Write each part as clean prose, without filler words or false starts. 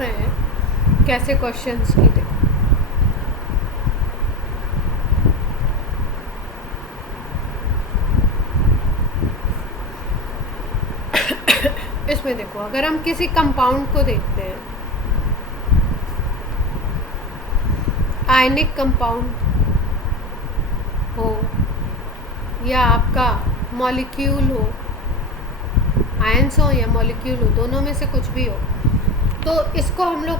रहे हैं कैसे क्वेश्चंस की। देखो इसमें देखो, अगर हम किसी कंपाउंड को देखते हैं, आयनिक कंपाउंड हो या आपका मॉलिक्यूल हो, आयंस हो या मॉलिक्यूल हो, दोनों में से कुछ भी हो, तो इसको हम लोग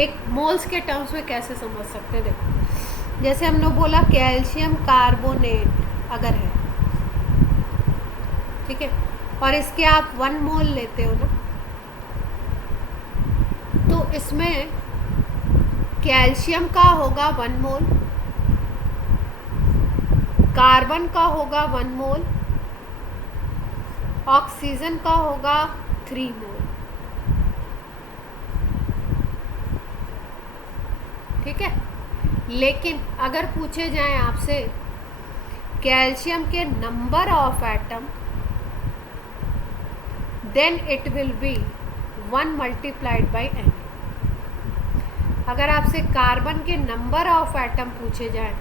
एक मोल्स के टर्म्स में कैसे समझ सकते हैं। देखो जैसे हम लोग बोला कैल्शियम कार्बोनेट अगर है, ठीक है, और इसके आप 1 मोल लेते हो ना, तो इसमें कैल्शियम का होगा 1 मोल, कार्बन का होगा 1 मोल, ऑक्सीजन का होगा 3 मोल। ठीक है, लेकिन अगर पूछे जाए आपसे कैल्शियम के number of atom, then it will be 1 multiplied by n। अगर आपसे कार्बन के नंबर ऑफ एटम पूछे जाए,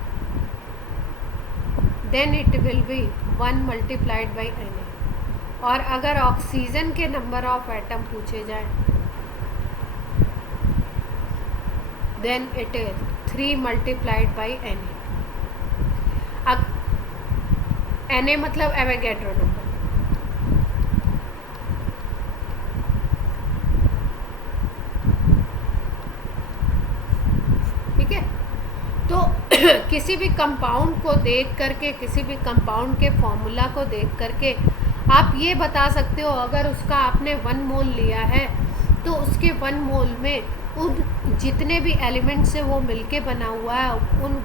then it will be 1 multiplied by n। और अगर ऑक्सीजन के नंबर ऑफ एटम पूछे जाए, then it is 3 multiplied by Na। अब Na मतलब एवोगैड्रो नंबर। ठीक है, तो किसी भी कंपाउंड को देख करके, किसी भी कंपाउंड के फॉर्मूला को देख करके आप ये बता सकते हो, अगर उसका आपने 1 मोल लिया है तो उसके 1 मोल में उन जितने भी एलिमेंट से वो मिलके बना हुआ है,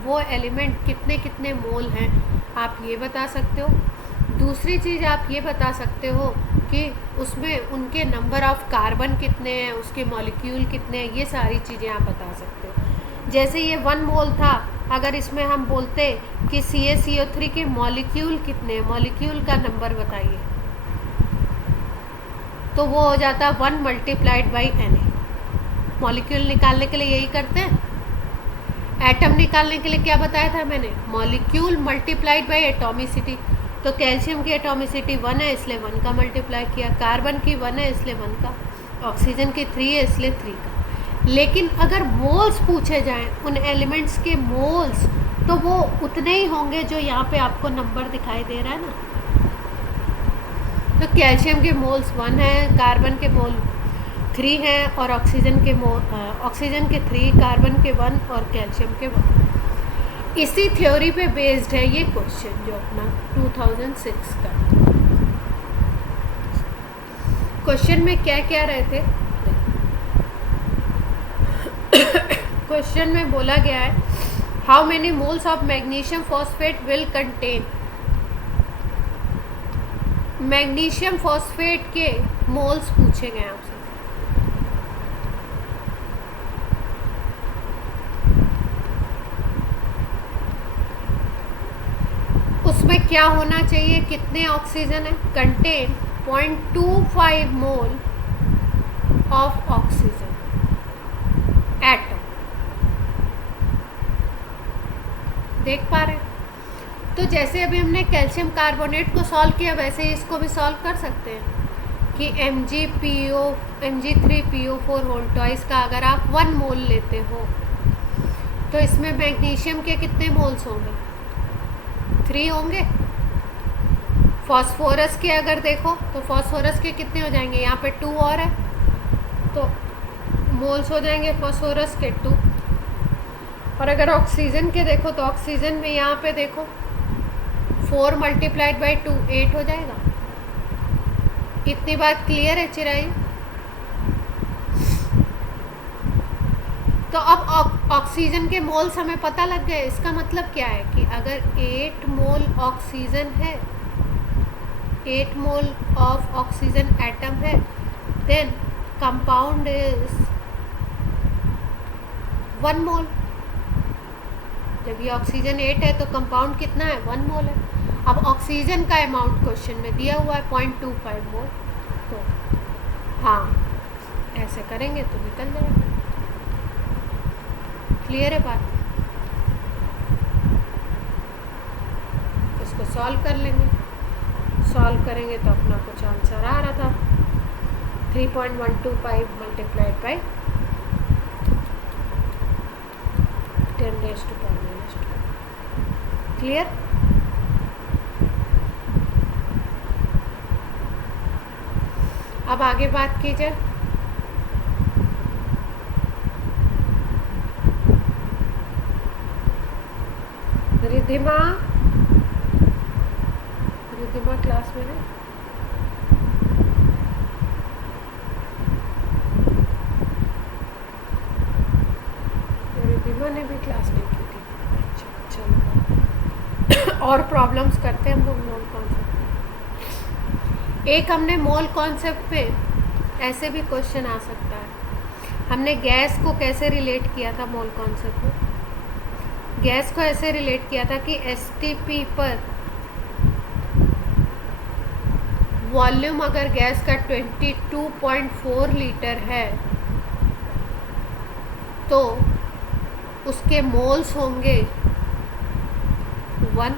वो एलिमेंट कितने कितने मोल हैं, आप ये बता सकते हो। दूसरी चीज़ आप ये बता सकते हो कि उसमें उनके नंबर ऑफ कार्बन कितने हैं, उसके मॉलिक्यूल कितने हैं, ये सारी चीज़ें आप बता सकते हो। जैसे ये 1 मोल था, अगर इसमें हम बोलते कि CaCO3 के मॉलिक्यूल कितने हैं, मॉलिक्यूल का नंबर बताइए, तो वो हो जाता 1 मल्टीप्लाइड बाई Na। मॉलिक्यूल निकालने के लिए यही करते हैं। एटम निकालने के लिए क्या बताया था मैंने, मॉलिक्यूल मल्टीप्लाइड बाई एटॉमिसिटी। तो कैल्शियम की एटॉमिसिटी 1 है इसलिए 1 का मल्टीप्लाई किया, कार्बन की 1 है इसलिए 1 का, ऑक्सीजन की 3 है इसलिए 3 का। लेकिन अगर मोल्स पूछे जाएं, उन एलिमेंट्स के मोल्स, तो वो उतने ही होंगे जो यहाँ पे आपको नंबर दिखाई दे रहा है ना। तो कैल्शियम के मोल्स 1 है, कार्बन के मोल 3 हैं, और ऑक्सीजन के 3, कार्बन के 1 और कैल्शियम के 1। इसी थ्योरी पे बेस्ड है ये क्वेश्चन जो अपना 2006 का। क्वेश्चन में क्या क्या रहे थे, क्वेश्चन में बोला गया है how many moles of magnesium phosphate will contain. Magnesium phosphate के मोल्स पूछे गए आपसे। उसमें क्या होना चाहिए, कितने ऑक्सीजन है, contain 0.25 mole of oxygen atom. देख पा रहे हैं, तो जैसे अभी हमने कैल्शियम कार्बोनेट को सॉल्व किया, वैसे ही इसको भी सॉल्व कर सकते हैं कि Mg3PO4 होल ट्वाइस का अगर आप 1 मोल लेते हो, तो इसमें मैग्नीशियम के कितने मोल्स होंगे, 3 होंगे। फॉस्फोरस के अगर देखो तो फॉस्फोरस के कितने हो जाएंगे, यहाँ पे 2 और है, तो मोल्स हो जाएंगे फॉस्फोरस के 2। और अगर ऑक्सीजन के देखो तो ऑक्सीजन में यहाँ पे देखो 4 मल्टीप्लाइड बाई 2 8 हो जाएगा। इतनी बात क्लियर है चिराई? तो अब ऑक्सीजन के मोल्स हमें पता लग गए। इसका मतलब क्या है कि अगर 8 मोल ऑक्सीजन है, 8 मोल ऑफ ऑक्सीजन एटम है, देन कंपाउंड इज 1 मोल। जब ये ऑक्सीजन 8 है तो कंपाउंड कितना है, 1 मोल है। अब ऑक्सीजन का अमाउंट क्वेश्चन में दिया हुआ है 0.25 मोल, तो हाँ ऐसे ऐसे करेंगे तो निकल जाएगा। क्लियर है बात? इसको सॉल्व कर लेंगे। सॉल्व करेंगे तो अपना कुछ आंसर आ रहा था 3.125 मल्टीप्लाइड बाई 10⁻²। क्लियर? अब आगे बात कीजिए। रिद्धिमा क्लास में है? रिद्धिमा ने भी क्लास नहीं की थी। अच्छा चलो और प्रॉब्लम्स करते हैं हम लोग मोल कॉन्सेप्ट में। एक हमने मोल कॉन्सेप्ट पे ऐसे भी क्वेश्चन आ सकता है। हमने गैस को कैसे रिलेट किया था मोल कॉन्सेप्ट में? गैस को ऐसे रिलेट किया था कि एसटीपी पर वॉल्यूम अगर गैस का 22.4 लीटर है तो उसके मोल्स होंगे 1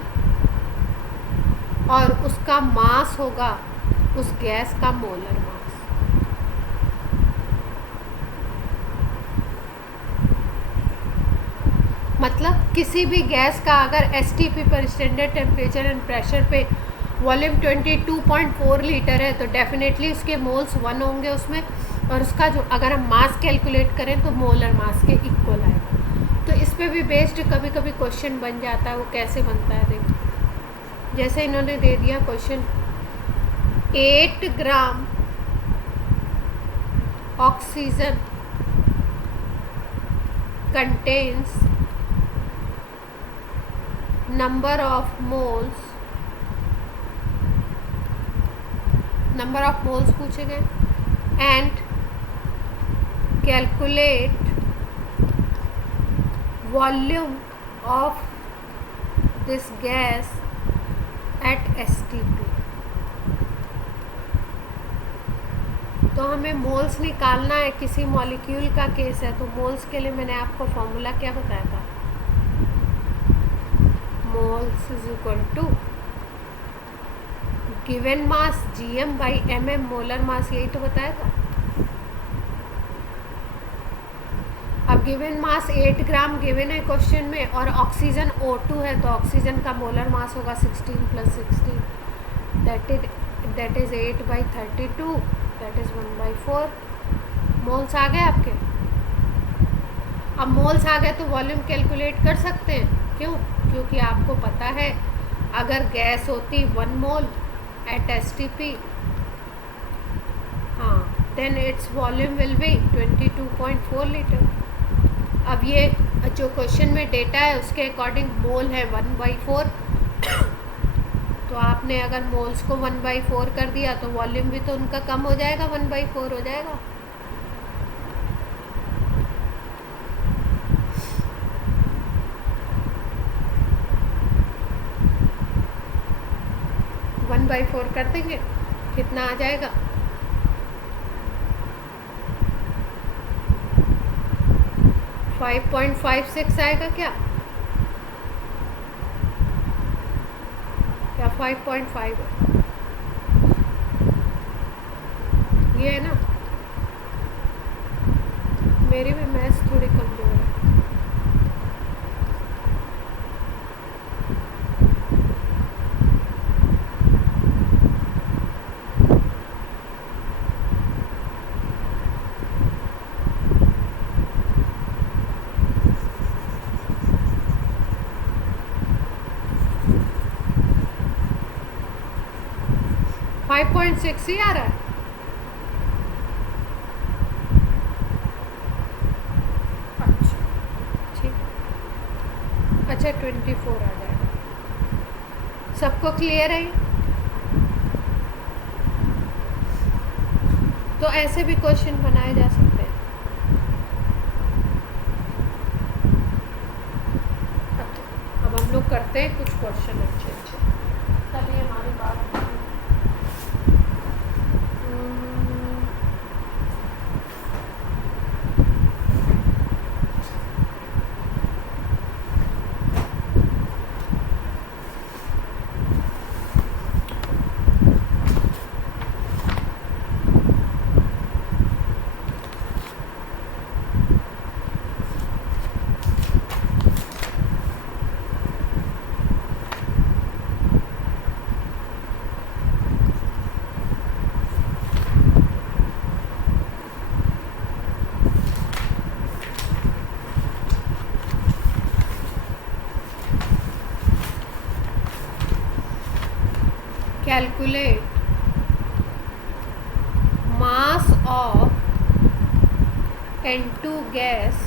और उसका मास होगा उस गैस का मोलर मास। मतलब किसी भी गैस का अगर एसटीपी पर स्टैंडर्ड टेम्परेचर एंड प्रेशर पे वॉल्यूम 22.4 लीटर है तो डेफिनेटली उसके मोल्स 1 होंगे उसमें, और उसका जो अगर हम मास कैलकुलेट करें तो मोलर मास के इक्वल आएगा। तो इस पे भी बेस्ड कभी कभी क्वेश्चन बन जाता है। वो कैसे बनता है देखो, जैसे इन्होंने दे दिया question 8 gram oxygen contains number of moles पूछे गए and calculate volume of this gas at STP. तो हमें मोल्स निकालना है, किसी मॉलिक्यूल का केस है तो मोल्स के लिए मैंने आपको फॉर्मूला क्या बताया था? Moles is equal to given mass gm by mm molar mass, यही तो बताया था। अब गिवन मास 8 ग्राम गिवन है क्वेश्चन में और ऑक्सीजन O2 है तो ऑक्सीजन का मोलर मास होगा 16 + 16 that is 8 by 32 that is 1/4। Moles आ गए आपके। अब मोल्स आ गए तो वॉल्यूम कैलकुलेट कर सकते हैं। क्यों? क्योंकि आपको पता है अगर गैस होती 1 मोल at STP, हाँ, then its volume will be 22.4 litre. अब ये जो क्वेश्चन में डेटा है उसके अकॉर्डिंग मोल है 1/4 तो आपने अगर मोल्स को 1/4 कर दिया तो वॉल्यूम भी तो उनका कम हो जाएगा, 1/4 हो जाएगा। वन बाई 4 कर देंगे, कितना आ जाएगा? 5.56 आएगा क्या? 5.5 है? ये है ना। मेरी भी मैथ्स थोड़ी कमजोर है। फाइव 5.6 ही आ रहा है। अच्छा ठीक, अच्छा 24 आ जाएगा। सबको क्लियर है? तो ऐसे भी क्वेश्चन बनाए जा सकते हैं। अब हम लोग करते हैं कुछ क्वेश्चन अच्छे अच्छे, तभी हमारी बात। calculate mass of N2 gas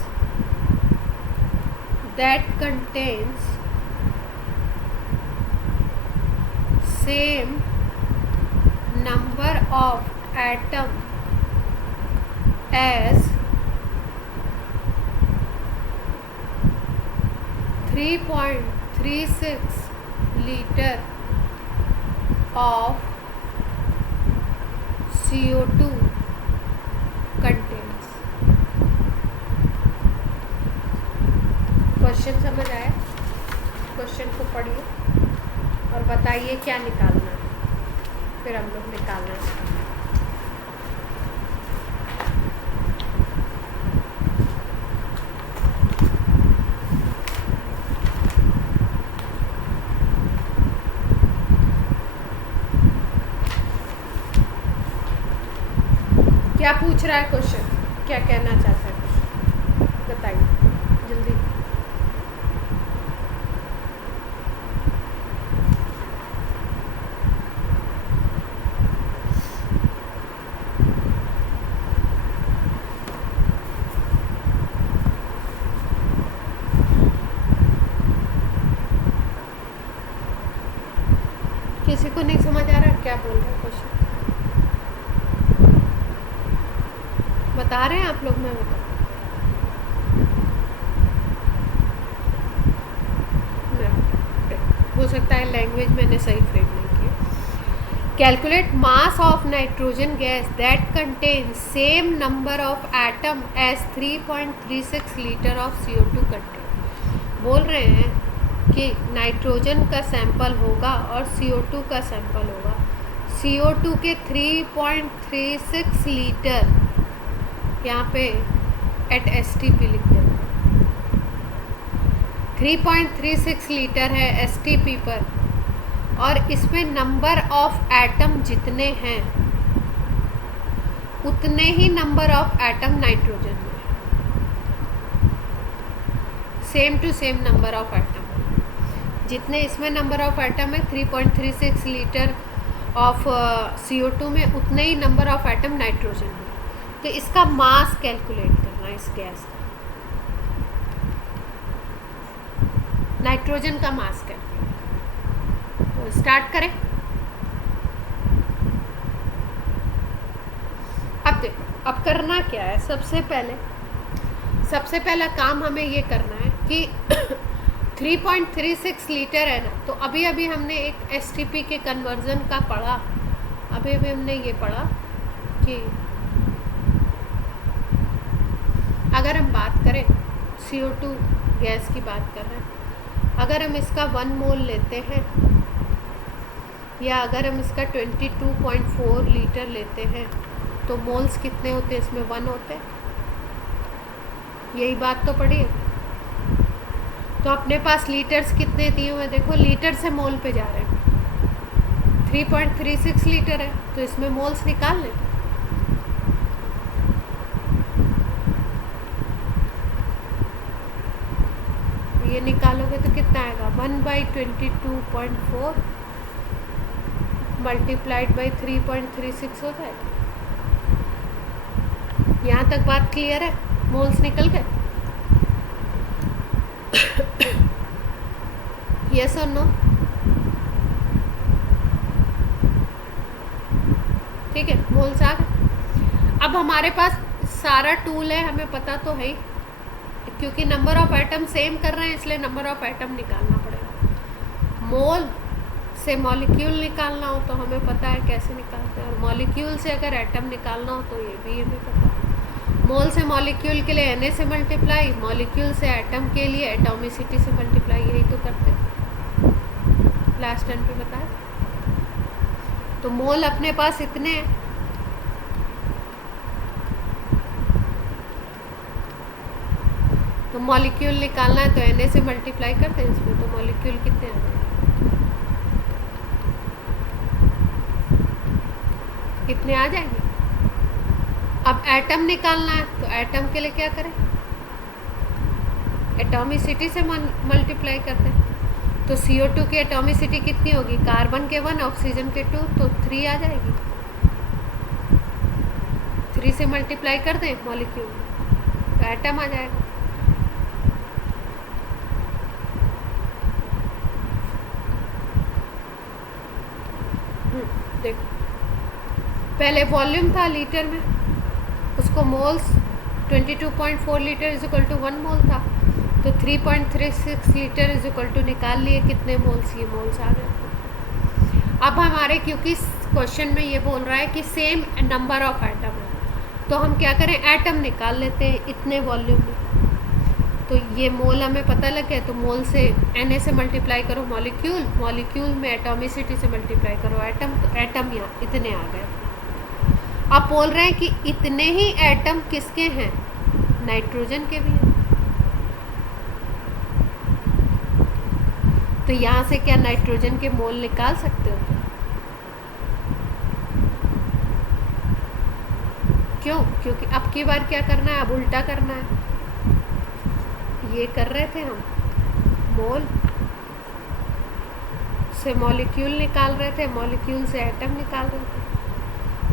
that contains same number of atom as 3.36 liter of CO2 contains। Question समझ आया? क्वेश्चन को पढ़िए और बताइए क्या निकालना है, फिर हम लोग निकालना है। क्या पूछ रहा है क्वेश्चन, क्या कहना चाहता है क्वेश्चन, बताइए जल्दी। किसी को नहीं समझ आ रहा क्या बोल रहा है क्वेश्चन? बता रहे हैं आप लोग? मैं बता, हो सकता है लैंग्वेज मैंने सही फ्रेम नहीं किया। Calculate mass of nitrogen gas that contain same number of atom as 3.36 litre of CO2 contain. बोल रहे हैं कि नाइट्रोजन का सैंपल होगा और CO2 का सैंपल होगा। CO2 के 3.36 लीटर यहाँ पे एट STP लिख दें। 3.36 लीटर है STP पर, और इसमें नंबर ऑफ एटम जितने हैं उतने ही नंबर ऑफ एटम नाइट्रोजन में, same to same number of atom. जितने इसमें नंबर ऑफ एटम है 3.36 लीटर ऑफ CO2 में, उतने ही नंबर ऑफ एटम नाइट्रोजन में। तो इसका मास कैलकुलेट करना है इस गैस का, नाइट्रोजन का मास कैलकुलेट। तो स्टार्ट करें। अब देखो, अब करना क्या है। सबसे पहला काम हमें ये करना है कि 3.36 लीटर है ना, तो अभी हमने एक STP के कन्वर्जन का पढ़ा। अभी हमने ये पढ़ा कि अगर हम बात करें CO2 गैस की बात कर रहे हैं, अगर हम इसका 1 मोल लेते हैं या अगर हम इसका 22.4 लीटर लेते हैं तो मोल्स कितने होते हैं? इसमें 1 होते हैं। यही बात तो पढ़ी है। तो अपने पास लीटर्स कितने दिए हुए? देखो लीटर से मोल पे जा रहे हैं। 3.36 लीटर है तो इसमें मोल्स निकाल लें। ये निकालोगे तो कितना आएगा? 1/22.4 मल्टीप्लाइड बाई 3.36 हो जाएगा। यहाँ तक बात क्लियर है? मोल्स निकल गए? यस और नो? ठीक है, मोल्स आ गए। अब हमारे पास सारा टूल है, हमें पता तो है ही, क्योंकि नंबर ऑफ एटम सेम कर रहे हैं इसलिए नंबर ऑफ एटम निकालना पड़ेगा। मोल से मॉलिक्यूल निकालना हो तो हमें पता है कैसे निकालते हैं, और मॉलिक्यूल से अगर एटम निकालना हो तो ये भी हमें पता है। मोल से मॉलिक्यूल के लिए Na से मल्टीप्लाई, मॉलिक्यूल से एटम के लिए एटॉमिसिटी से मल्टीप्लाई, यही तो करते हैं। लास्ट टाइम पे बताया। तो मोल अपने पास इतने हैं। तो मॉलिक्यूल निकालना है तो Na से मल्टीप्लाई करते हैं इसमें, तो मॉलिक्यूल कितने आ जाएंगे? कितने आ जाएंगे? अब एटम निकालना है तो एटम के लिए क्या करें? एटॉमिसिटी से मल्टीप्लाई करते हैं। तो CO2 की एटॉमिसिटी कितनी होगी? कार्बन के 1, ऑक्सीजन के 2, तो 3 आ जाएगी। 3 से मल्टीप्लाई कर दें मॉलिक्यूल, तो एटम आ जाएगा। देखो, पहले वॉल्यूम था लीटर में, उसको moles 22.4 litre is equal to 1 mole था, तो 3.36 लीटर इज इक्वल टू निकाल लिए कितने मोल्स, ये मोल्स आ गए। अब हमारे, क्योंकि क्वेश्चन में ये बोल रहा है कि सेम नंबर ऑफ एटम है, तो हम क्या करें, एटम निकाल लेते हैं इतने वॉल्यूम में। तो ये मोल हमें पता लग गया, तो मोल से Na से मल्टीप्लाई करो मॉलिक्यूल, मॉलिक्यूल में एटॉमिसिटी से मल्टीप्लाई करो एटम, तो एटम यहाँ इतने आ गए। आप बोल रहे हैं कि इतने ही एटम किसके हैं? नाइट्रोजन के भी हैं। तो यहाँ से क्या नाइट्रोजन के मोल निकाल सकते हो? क्यों? क्योंकि अब की बार क्या करना है, अब उल्टा करना है। ये कर रहे थे हम, मोल से मॉलिक्यूल निकाल रहे थे, मॉलिक्यूल से एटम निकाल रहे थे।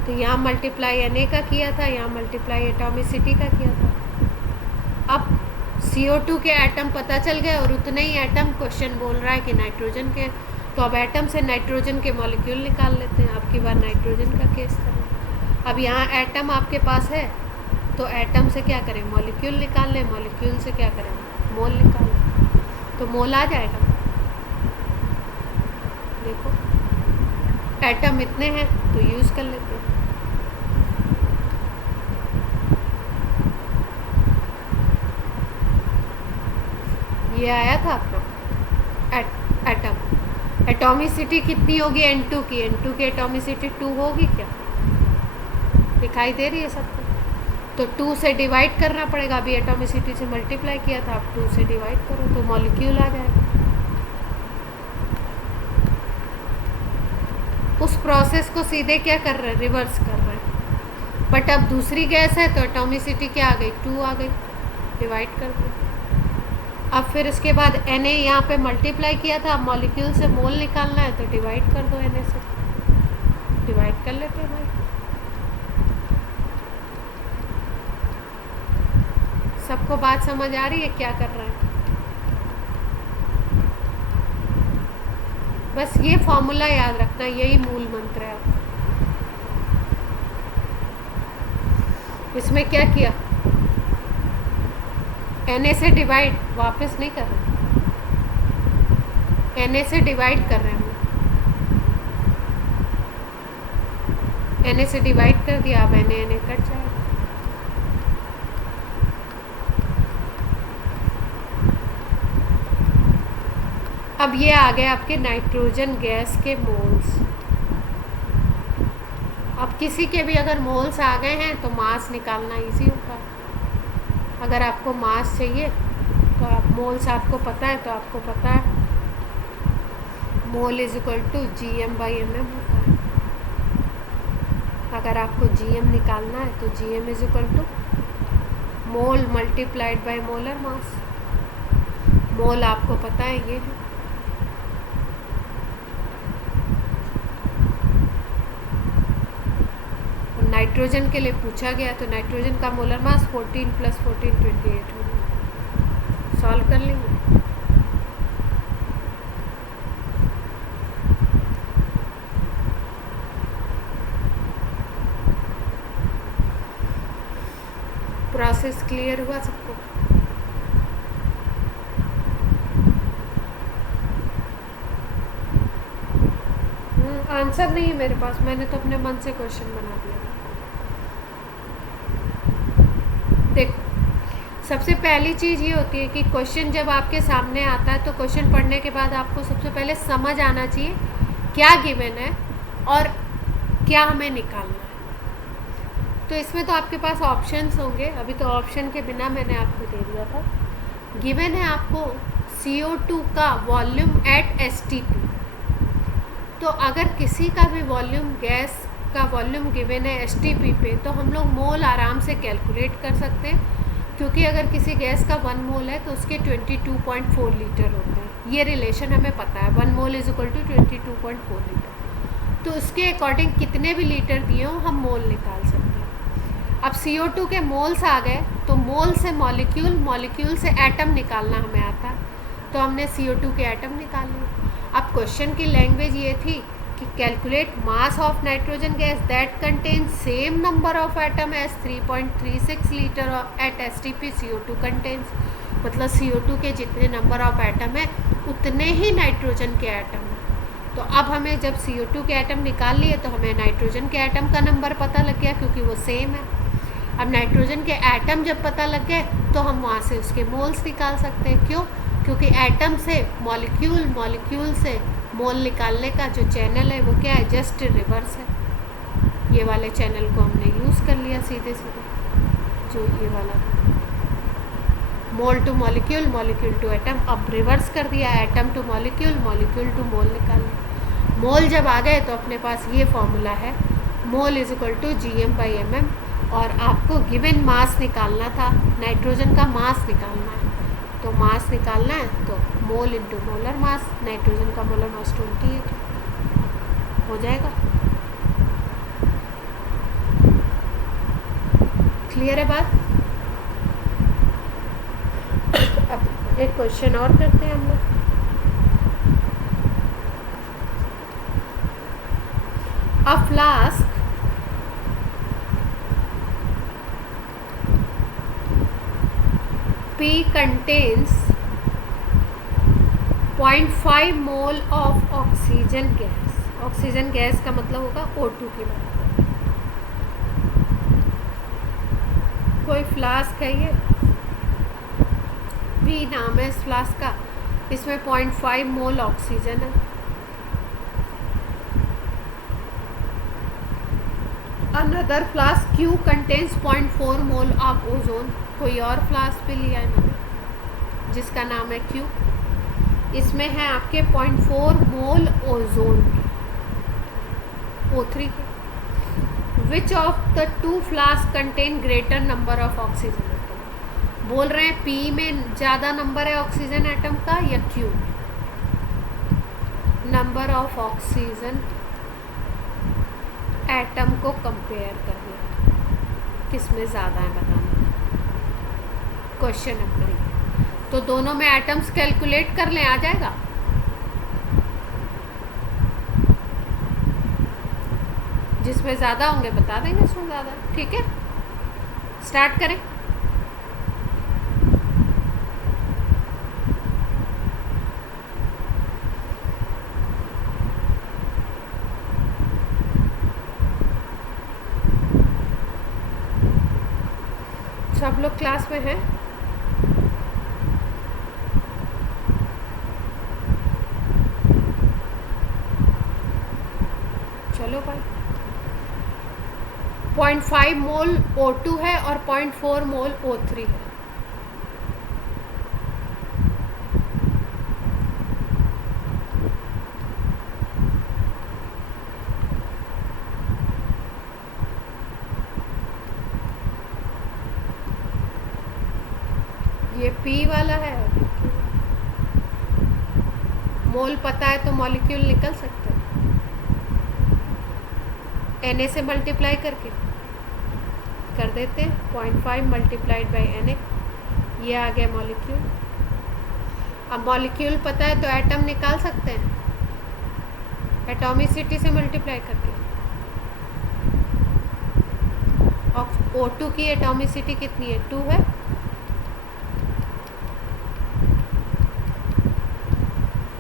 तो यहाँ मल्टीप्लाई Na का किया था, यहाँ मल्टीप्लाई एटॉमिसिटी का किया था। अब CO2 के एटम पता चल गए, और उतने ही एटम क्वेश्चन बोल रहा है कि नाइट्रोजन के, तो अब एटम से नाइट्रोजन के मॉलिक्यूल निकाल लेते हैं। अब की बार नाइट्रोजन का केस करें। अब यहाँ एटम आपके पास है, तो एटम से क्या करें, मॉलिक्यूल निकाल लें, मॉलिक्यूल से क्या करें, मोल निकाल लें, तो मोल आ जाएगा। देखो, एटम इतने हैं तो यूज़ कर लेते हैं। ये आया था अपना एटम, एटॉमिसिटी कितनी होगी N2 की, N2 की एटॉमिसिटी 2 होगी क्या? दिखाई दे रही है सबको? तो 2 से डिवाइड करना पड़ेगा, अभी एटॉमिसिटी से मल्टीप्लाई किया था, अब 2 से डिवाइड करो तो मॉलिक्यूल आ जाएगा। उस प्रोसेस को सीधे क्या कर रहे हैं, रिवर्स कर रहे हैं। बट अब दूसरी गैस है तो एटॉमिसिटी क्या आ गई, 2 आ गई, डिवाइड कर दो। अब फिर इसके बाद Na यहाँ पे मल्टीप्लाई किया था, मॉलिक्यूल से मोल निकालना है तो डिवाइड कर दो, Na से डिवाइड कर लेते हैं भाई। सबको बात समझ आ रही है क्या कर रहे हैं? बस ये फॉर्मूला याद रखना, यही मूल मंत्र है। इसमें क्या किया, Na से डिवाइड, वापस नहीं कर रहे, Na से डिवाइड कर रहे हैं हम, Na से डिवाइड कर दिया, अब Na कट जाएगा। अब ये आ गए आपके नाइट्रोजन गैस के मोल्स। अब किसी के भी अगर मोल्स आ गए हैं तो मास निकालना इजी होगा। अगर आपको मास चाहिए तो आप मोल्स आपको पता है, तो आपको पता है मोल इज इक्वल टू GM/mm होता है। अगर आपको GM निकालना है तो GM is equal to mole multiplied by molar mass. Mole आपको पता है ये है। नाइट्रोजन के लिए पूछा गया तो नाइट्रोजन का मोलर मास 14 + 14 28 होगा। सॉल्व कर लेंगे। प्रोसेस क्लियर हुआ सबको? आंसर नहीं है मेरे पास, मैंने तो अपने मन से क्वेश्चन बना दिया। देखो, सबसे पहली चीज़ ये होती है कि क्वेश्चन जब आपके सामने आता है तो क्वेश्चन पढ़ने के बाद आपको सबसे पहले समझ आना चाहिए क्या गिवन है और क्या हमें निकालना है। तो इसमें तो आपके पास ऑप्शंस होंगे, अभी तो ऑप्शन के बिना मैंने आपको दे दिया था। गिवन है आपको CO2 का वॉल्यूम एट STP। तो अगर किसी का भी वॉल्यूम, गैस का वॉल्यूम गिवन है STP पे, तो हम लोग मोल आराम से कैलकुलेट कर सकते हैं। क्योंकि अगर किसी गैस का 1 मोल है तो उसके 22.4 लीटर होते हैं। ये रिलेशन हमें पता है, 1 mole is equal to 22.4 litre. तो उसके अकॉर्डिंग कितने भी लीटर दिए हो हम मोल निकाल सकते हैं। अब CO2 के मोल्स आ गए तो मोल से मॉलिक्यूल, मॉलिक्यूल से एटम निकालना हमें आता है, तो हमने CO2 के एटम निकाल लिए। अब क्वेश्चन की लैंग्वेज ये थी कि calculate mass of nitrogen gas that contain same number of atom as 3.36 litre at STP CO2 contains. मतलब CO2 के जितने नंबर ऑफ एटम है उतने ही नाइट्रोजन के एटम हैं। तो अब हमें जब CO2 के एटम निकाल लिए तो हमें नाइट्रोजन के एटम का नंबर पता लग गया क्योंकि वो सेम है। अब नाइट्रोजन के एटम जब पता लग गए तो हम वहाँ से उसके मोल्स निकाल सकते हैं। क्यों? क्योंकि एटम से मॉलिक्यूल, मॉलिक्यूल से मोल निकालने का जो चैनल है वो क्या है, जस्ट रिवर्स है। ये वाले चैनल को हमने यूज़ कर लिया सीधे सीधे, जो ये वाला mole to molecule, molecule to atom. अब रिवर्स कर दिया, atom to molecule, molecule to mole निकाल लिया। मोल जब आ गए तो अपने पास ये फॉर्मूला है, मोल इज इक्वल टू GM/mm। और आपको गिवन मास निकालना था, नाइट्रोजन का मास निकालना है। तो मास निकालना है तो mole into molar mass, nitrogen का मोलर मास 28 हो जाएगा। क्लियर है बात? अब एक क्वेश्चन और करते हैं हम लोग। A flask P contains 0.5 mole of oxygen gas. Oxygen gas का मतलब होगा O2 की बात। कोई फ्लास्क है, ये P नाम है इस फ्लास्क का, इसमें 0.5 मोल ऑक्सीजन है। Another flask Q contains 0.4 mole of ozone. कोई और फ्लास्क भी लिया है इन्होंने जिसका नाम है Q, इसमें है आपके 0.4 मोल ओजोन के, O3 के। Which of the two flask contain greater number of oxygen atom? बोल रहे हैं P में ज़्यादा नंबर है ऑक्सीजन एटम का या Q? Number of oxygen atom को कंपेयर कर दिया, किस में ज़्यादा है बताना। क्वेश्चन नंबर 1, तो दोनों में एटम्स कैलकुलेट कर लें, आ जाएगा। जिसमें ज़्यादा होंगे बता देंगे इसमें ज़्यादा, ठीक है। स्टार्ट करें। सब लोग क्लास में हैं? चलो भाई, 0.5 मोल O2 है और 0.4 मोल O3 है। ये P वाला है, मोल पता है तो मॉलिक्यूल निकल सकते हैं Na से मल्टीप्लाई करके कर देते हैं। 0.5 मल्टीप्लाइड बाई Na, ये आ गया मॉलिक्यूल। अब मॉलिक्यूल पता है तो एटम निकाल सकते हैं एटॉमिसिटी से मल्टीप्लाई करके। O2 की एटॉमिसिटी कितनी है? 2 है।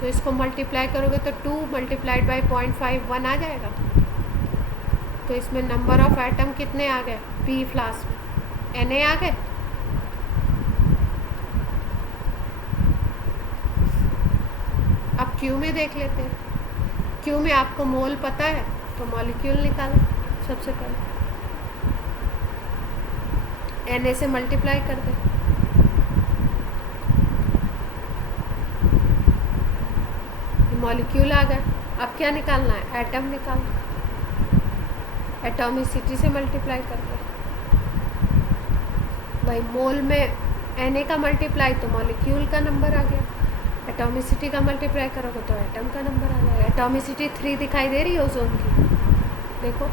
तो इसको मल्टीप्लाई करोगे तो 2 मल्टीप्लाइड बाई 0.5 1 आ जाएगा। तो इसमें नंबर ऑफ एटम कितने आ गए? P फ्लास्क में Na आ गए। अब Q में देख लेते हैं। Q में आपको मोल पता है तो मॉलिक्यूल निकालो सबसे पहले, Na से मल्टीप्लाई कर दें। मॉलिक्यूल आ गया। अब क्या निकालना है? एटम निकालना। एटॉमिसिटी से मल्टीप्लाई करते हैं। भाई मोल में Na का मल्टीप्लाई तो मॉलिक्यूल का नंबर आ गया, एटॉमिसिटी का मल्टीप्लाई करोगे तो एटम का नंबर आ जाएगा। एटॉमिसिटी 3 दिखाई दे रही है ओजोन की, देखो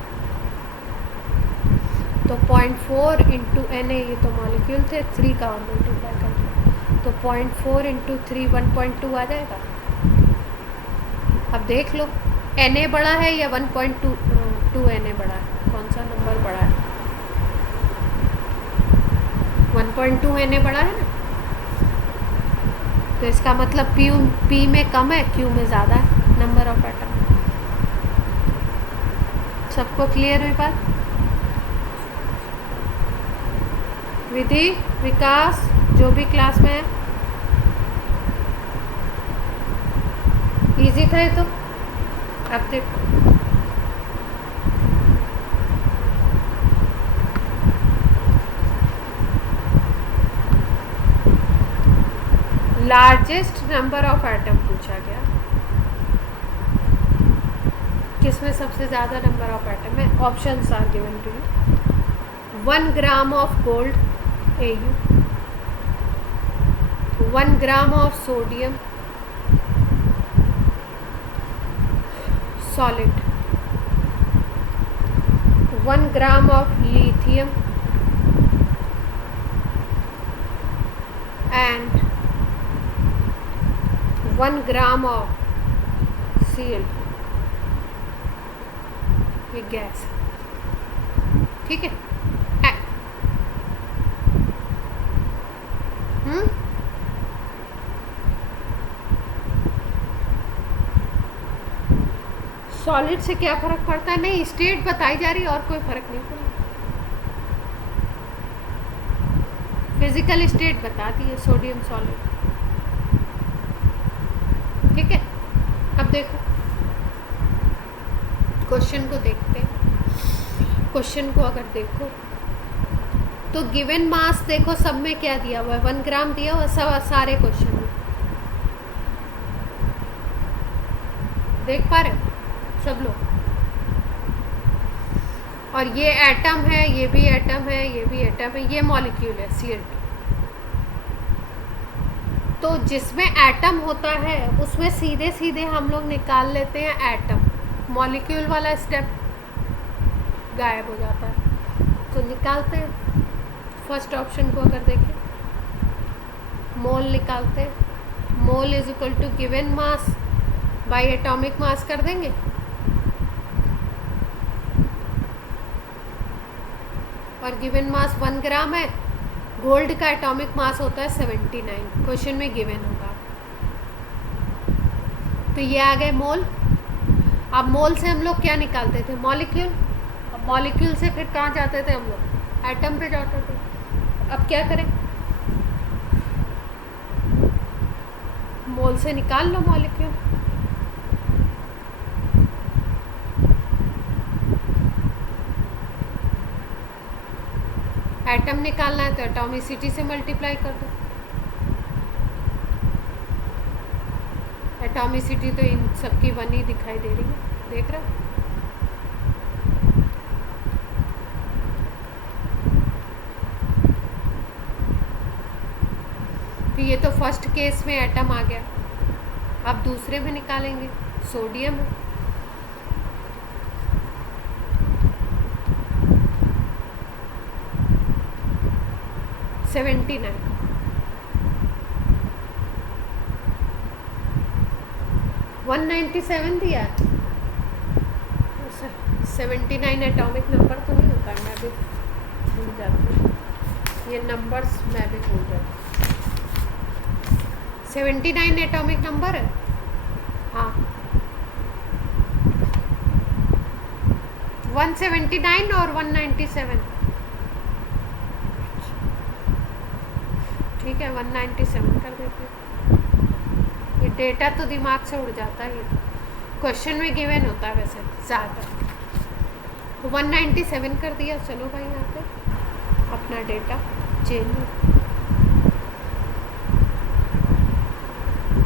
तो 0.4 इंटू Na, ये तो मॉलिक्यूल थे, 3 का और मल्टीप्लाई कर दिया तो 0.4 इंटू 3 1.2 आ जाएगा। अब देख लो Na बड़ा है या 1.2 Na बड़ा है, कौन सा नंबर बड़ा है? 1.2 Na बड़ा है ना, तो इसका मतलब P में कम है, Q में ज़्यादा है नंबर ऑफ एटम। सबको क्लियर हुई बात? विधि, विकास, जो भी क्लास में है, इजी था ये तो। अब देखो लार्जेस्ट नंबर ऑफ एटम पूछा गया, किसमें सबसे ज़्यादा नंबर ऑफ एटम है? Options are given to you. 1 gram of gold Au, 1 gram of sodium solid, 1 gram of lithium and 1 gram of Cl, ये गैस, ठीक है। सॉलिड से क्या फर्क पड़ता है? नहीं, स्टेट बताई जा रही है और कोई फर्क नहीं पड़ा, फिजिकल स्टेट बता दी है सोडियम सॉलिड, ठीक है। अब देखो क्वेश्चन को देखते हैं। क्वेश्चन को अगर देखो तो गिवन मास देखो सब में क्या दिया हुआ है, 1 ग्राम दिया हुआ सब, सारे क्वेश्चन में देख पा रहे हो सब लोग। और ये एटम है, ये भी एटम है, ये भी एटम है, ये मॉलिक्यूल है Cl2। तो जिसमें एटम होता है उसमें सीधे सीधे हम लोग निकाल लेते हैं एटम, मॉलिक्यूल वाला स्टेप गायब हो जाता है, तो निकालते हैं। फर्स्ट ऑप्शन को अगर देखें, मोल निकालते हैं, mole is equal to given mass by atomic mass कर देंगे, और गिवन मास 1 ग्राम है, गोल्ड का एटॉमिक मास होता है 79, क्वेश्चन में गिवन होगा। तो ये आ गए मोल। अब मोल से हम लोग क्या निकालते थे? मॉलिक्यूल। अब मॉलिक्यूल से फिर कहाँ जाते थे हम लोग? एटम पे जाते थे। अब क्या करें? मोल से निकाल लो मॉलिक्यूल। एटम निकालना है तो एटॉमिसिटी से मल्टीप्लाई कर दो। एटॉमिसिटी तो इन सबकी 1 ही दिखाई दे रही है, देख रहे हो? तो ये तो फर्स्ट केस में एटम आ गया। अब दूसरे में निकालेंगे, सोडियम है, सेवेंटी 197 दिया। 79 एटॉमिक नंबर तो नहीं होता, मैं भी भूल जाती हूँ ये नंबर्स, मैं भी भूल जाती हूँ। 79 एटॉमिक नंबर है, हाँ 179 और 197, ठीक है 197 कर देते हैं। ये डेटा तो दिमाग से उड़ जाता है, ये तो क्वेश्चन में गिवन होता है वैसे ज़्यादा। तो 197 कर दिया, चलो भाई यहाँ पे अपना डेटा चेंज हो।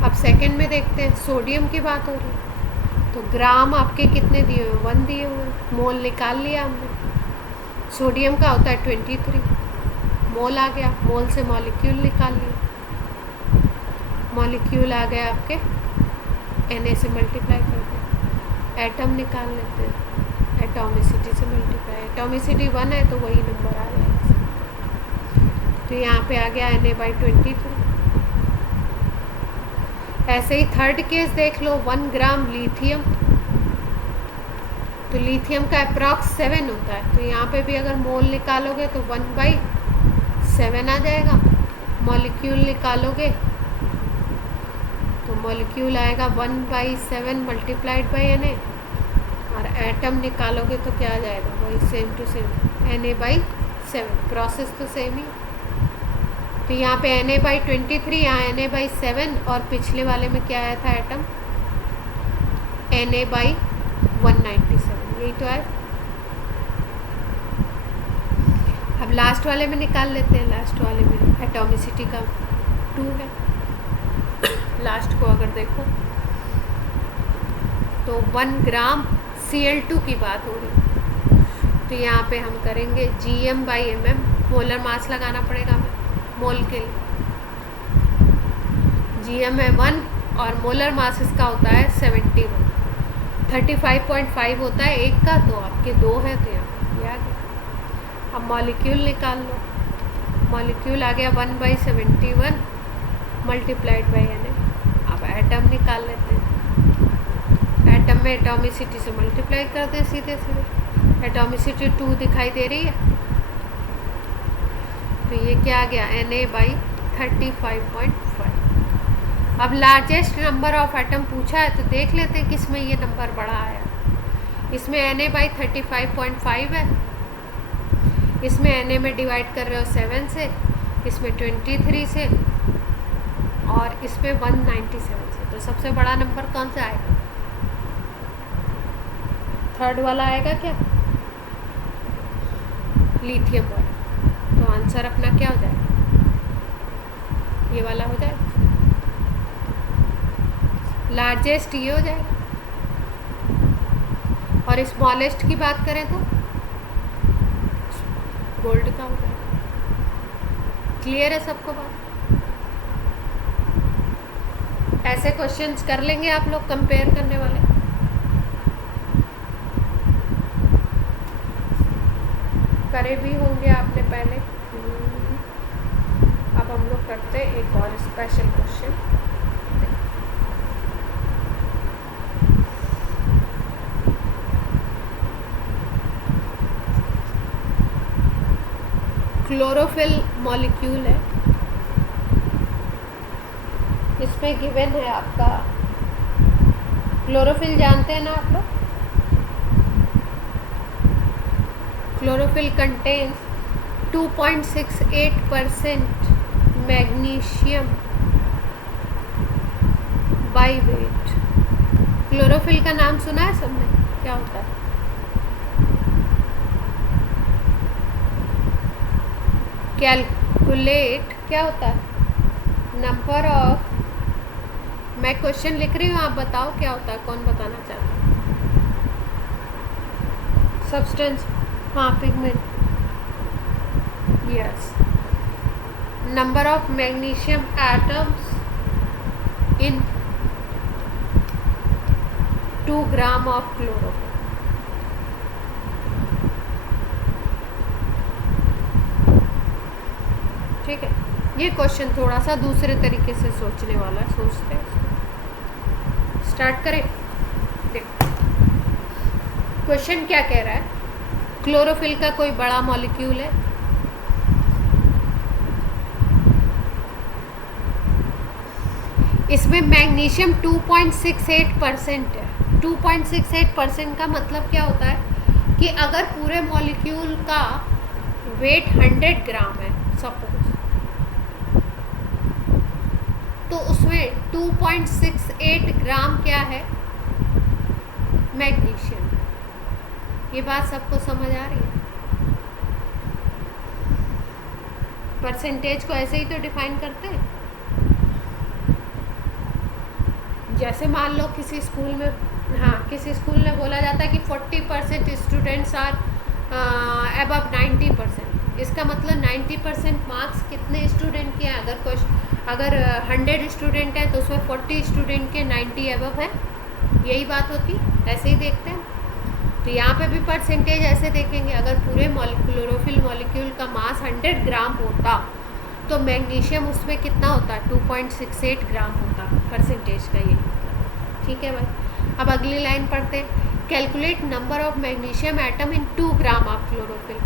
अब सेकंड में देखते हैं, सोडियम की बात हो रही है तो ग्राम आपके कितने दिए हुए? 1 दिए हुए। मोल निकाल लिया हमने, सोडियम का होता है 23, मोल आ गया, मोल से मॉलिक्यूल निकाल लिया, मॉलिक्यूल आ गया आपके Na से मल्टीप्लाई कर दें, एटम निकाल लेते हैं, एटॉमिसिटी से मल्टीप्लाई, एटॉमिसिटी 1 है तो वही नंबर आ जाएगा। तो यहाँ पे आ गया Na/23। ऐसे ही थर्ड केस देख लो, 1 ग्राम लिथियम, तो लिथियम का अप्रॉक्स 7 होता है, तो यहाँ पे भी अगर मोल निकालोगे तो 1/7 आ जाएगा। मॉलिक्यूल निकालोगे तो मॉलिक्यूल आएगा 1/7 मल्टीप्लाइड बाई Na, और एटम निकालोगे तो क्या आ जाएगा, वही same to same Na/7, process तो सेम ही। तो यहाँ पे Na/23, यहाँ Na/7, और पिछले वाले में क्या आया था एटम, Na/197, यही तो है। अब लास्ट वाले में निकाल लेते हैं, लास्ट वाले में एटॉमिसिटी का 2 है। लास्ट को अगर देखो तो 1 ग्राम Cl2 की बात हो रही, तो यहाँ पे हम करेंगे Gm/mm, मोलर मास लगाना पड़ेगा हमें मोल के लिए। Gm है 1 और मोलर मास इसका होता है 71, 35.5 होता है एक का, तो आपके 2 है, तो यहाँ ये आ गया। अब मॉलिक्यूल निकाल लो, मॉलिक्यूल आ गया 1/71 मल्टीप्लाइड बाई Na। अब एटम निकाल लेते हैं, एटम में एटॉमिसिटी से मल्टीप्लाई करते हैं सीधे सीधे, एटॉमिसिटी 2 दिखाई दे रही है, तो ये क्या आ गया, Na/35.5। अब लार्जेस्ट नंबर ऑफ एटम पूछा है, तो देख लेते हैं किसमें ये नंबर बड़ा आया। इसमें Na/35.5 है, इसमें Na में डिवाइड कर रहे हो 7 से, इसमें 23 से, और इसमें 197 से, तो सबसे बड़ा नंबर कौन सा आएगा, थर्ड वाला आएगा क्या, लिथियम वाला। तो आंसर अपना क्या हो जाएगा, ये वाला हो जाएगा, लार्जेस्ट ये हो जाएगा। और स्मॉलेस्ट की बात करें तो गोल्ड का हो जाएगा। क्लियर है सबको बात। ऐसे क्वेश्चंस कर लेंगे आप लोग कंपेयर करने वाले। करे भी होंगे आपने पहले। अब हम लोग करते हैं एक और स्पेशल क्वेश्चन। क्लोरोफिल मॉलिक्यूल है, इसमें गिवन है आपका, क्लोरोफिल जानते हैं ना आप लोग, chlorophyll contains 2.68% magnesium by wait. Chlorophyll का नाम सुना है सबने, क्या होता है, कैलकुलेट क्या होता है, नंबर ऑफ, मैं क्वेश्चन लिख रही हूँ आप बताओ क्या होता है, कौन बताना चाहता है। सब्सटेंस, हाँ pigment, yes, number of magnesium atoms in 2 gram of chlorophyll. ठीक है, ये क्वेश्चन थोड़ा सा दूसरे तरीके से सोचने वाला है, सोचते हैं, स्टार्ट करें। देखो क्वेश्चन क्या कह रहा है, क्लोरोफिल का कोई बड़ा मॉलिक्यूल है, इसमें मैग्नीशियम 2.68% है। 2.68% का मतलब क्या होता है कि अगर पूरे मॉलिक्यूल का वेट 100 ग्राम है सपोज, तो उसमें 2.68 ग्राम क्या है, मैग्नीशियम। ये बात सबको समझ आ रही है। परसेंटेज को ऐसे ही तो डिफाइन करते हैं। जैसे मान लो किसी स्कूल में, हाँ किसी स्कूल में बोला जाता है कि 40% स्टूडेंट्स आर अबव 90%, इसका मतलब 90% मार्क्स कितने स्टूडेंट के हैं? अगर 100 स्टूडेंट हैं तो उसमें 40 स्टूडेंट के 90 एबव है, यही बात होती, ऐसे ही देखते हैं। तो यहाँ पे भी परसेंटेज ऐसे देखेंगे, अगर पूरे क्लोरोफिल मॉलिक्यूल का मास 100 ग्राम होता तो मैग्नीशियम उसमें कितना होता? 2.68 ग्राम होता, परसेंटेज का ये। ठीक है भाई, अब अगली लाइन पढ़ते हैं। Calculate number of magnesium atom in 2 gram of chlorophyll.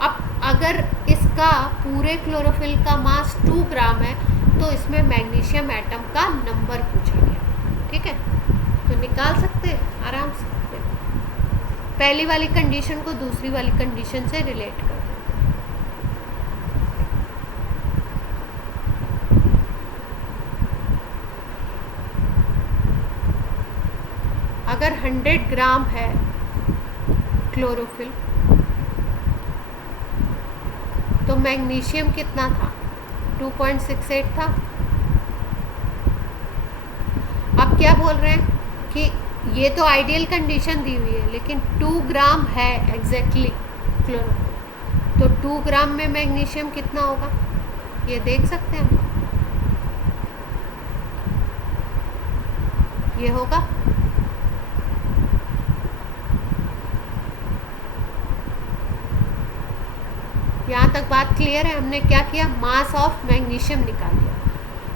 अब अगर इसका पूरे क्लोरोफिल का मास 2 ग्राम है तो इसमें मैग्नीशियम एटम का नंबर पूछा गया। ठीक है, तो निकाल सकते हैं आराम से। पहली वाली कंडीशन को दूसरी वाली कंडीशन से रिलेट कर देते हैं। अगर 100 ग्राम है क्लोरोफिल तो मैग्नीशियम कितना था? 2.68 था। अब क्या बोल रहे हैं कि ये तो आइडियल कंडीशन दी हुई है, लेकिन 2 ग्राम है एग्जैक्टली क्लोरोफिल, तो 2 ग्राम में मैग्नीशियम कितना होगा ये देख सकते हैं। ये होगा यहाँ तक बात क्लियर है? हमने क्या किया? मास ऑफ मैग्नीशियम निकाल लिया।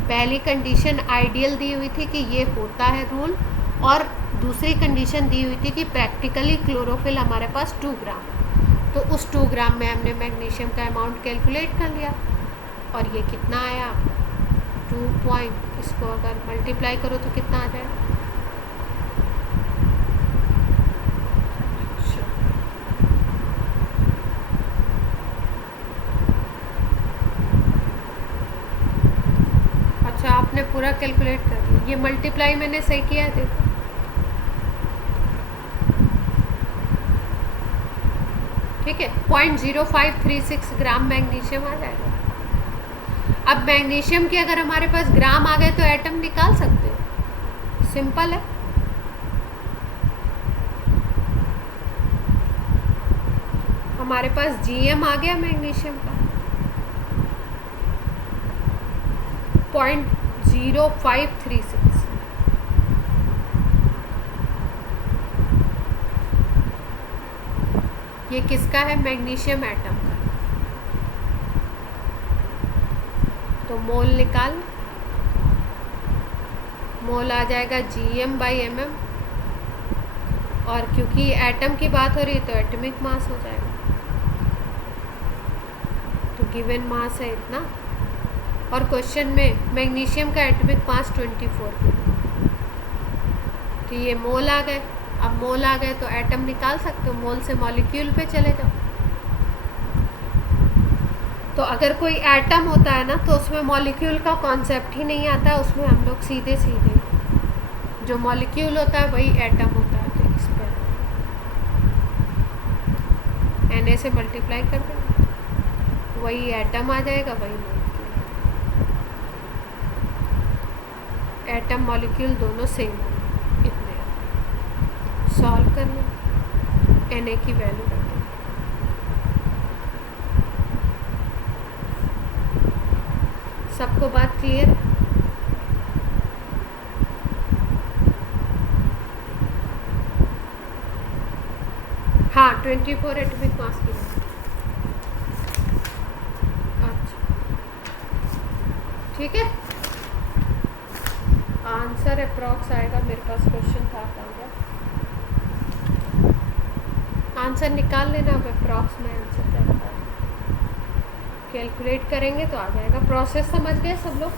पहली कंडीशन आइडियल दी हुई थी कि ये होता है रूल, और दूसरी कंडीशन दी हुई थी कि प्रैक्टिकली क्लोरोफिल हमारे पास 2 ग्राम है, तो उस 2 ग्राम में हमने मैग्नीशियम का अमाउंट कैलकुलेट कर लिया, और ये कितना आया? 2 इसको अगर मल्टीप्लाई करो तो कितना आ जाएगा? अच्छा, आपने पूरा कैलकुलेट कर दिया। ये मल्टीप्लाई मैंने सही किया है, देखो। ठीक है, 0.0536 ग्राम मैग्नीशियम आ जाएगा। अब मैग्नीशियम के अगर हमारे पास ग्राम आ गए तो एटम निकाल सकते हो, सिंपल है। हमारे पास जीएम आ गया मैग्नीशियम का 0.0536। ये किसका है? मैग्नीशियम एटम का। तो मोल निकाल, मोल आ जाएगा GM/mm, और क्योंकि एटम की बात हो रही है तो एटॉमिक मास हो जाएगा। तो गिवन मास है इतना, और क्वेश्चन में मैग्नीशियम का एटॉमिक मास 24 है। तो ये मोल आ गए। अब मोल आ गए तो एटम निकाल सकते हो, मोल से मॉलिक्यूल पे चले जाओ। तो अगर कोई एटम होता है ना तो उसमें मॉलिक्यूल का कॉन्सेप्ट ही नहीं आता, उसमें हम लोग सीधे सीधे जो मॉलिक्यूल होता है वही एटम होता है। तो इस पर Na से मल्टीप्लाई कर देंगे, वही एटम आ जाएगा, वही मॉलिक्यूल। एटम मॉलिक्यूल दोनों सेम है, इतने। सॉल्व कर लो, Na की वैल्यू कर दो। सबको बात क्लियर है? हाँ, 24 एटॉमिक मास की। अच्छा, ठीक है। आंसर अप्रॉक्स आएगा, मेरे पास क्वेश्चन था कहाँ गया? आंसर निकाल लेना, अब अप्रॉक्स में आंसर क्या बता, कैलकुलेट करेंगे तो आ जाएगा। प्रोसेस समझ गए सब लोग?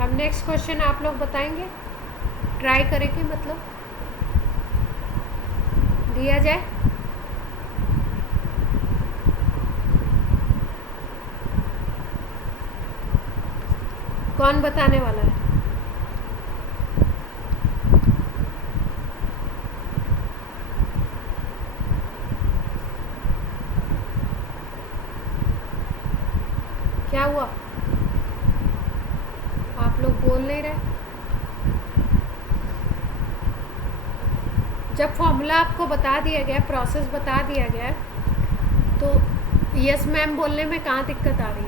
अब नेक्स्ट क्वेश्चन आप लोग बताएंगे, ट्राई करेंगे, मतलब दिया जाए। कौन बताने वाला है? क्या हुआ? आप लोग बोल नहीं रहे। जब फॉर्मूला आपको बता दिया गया, प्रोसेस बता दिया गया, तो यस मैम बोलने में कहाँ दिक्कत आ रही